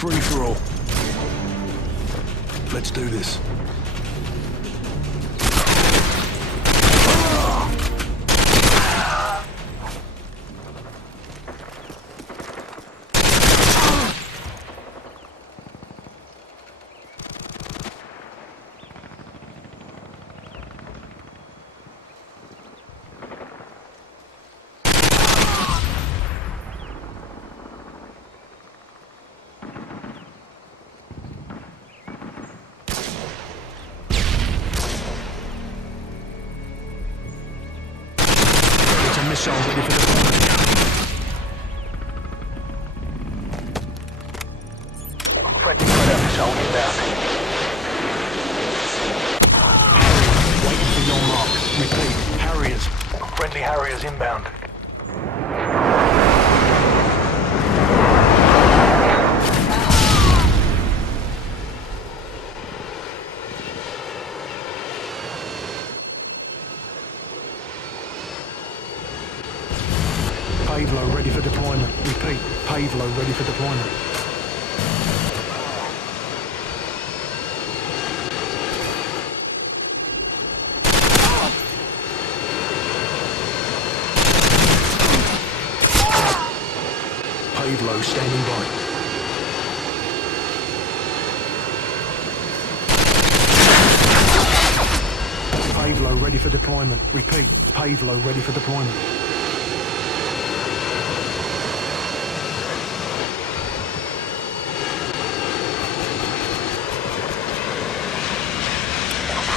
Free for all. Let's do this. Missile ready for deployment. Friendly Predator missile inbound. Waiting for your mark. Repeat, Harriers. Friendly Harriers inbound. Pavlo ready for deployment. Repeat, Pavlo ready for deployment. Pavlo standing by. Pavlo ready for deployment. Repeat, Pavlo ready for deployment.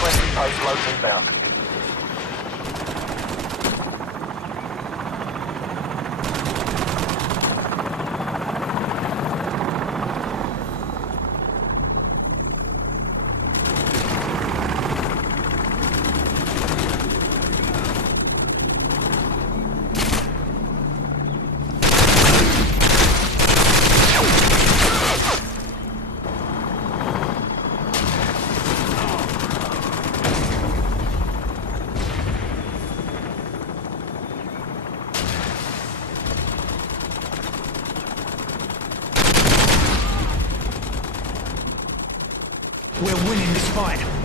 Friendly payloads inbound. We're winning this fight.